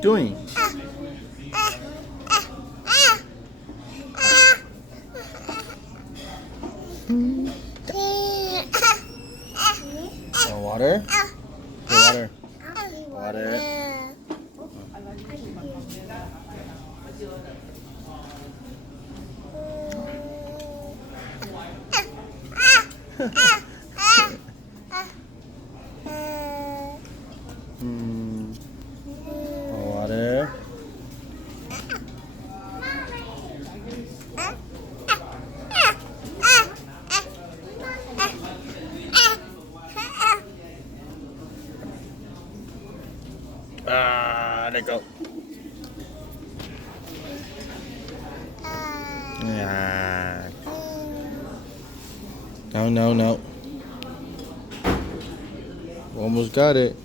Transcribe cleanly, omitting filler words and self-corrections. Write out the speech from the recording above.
doing? Water? Water. Water. Hmm. Water. Let it go. Yeah. No, no, no. Almost got it.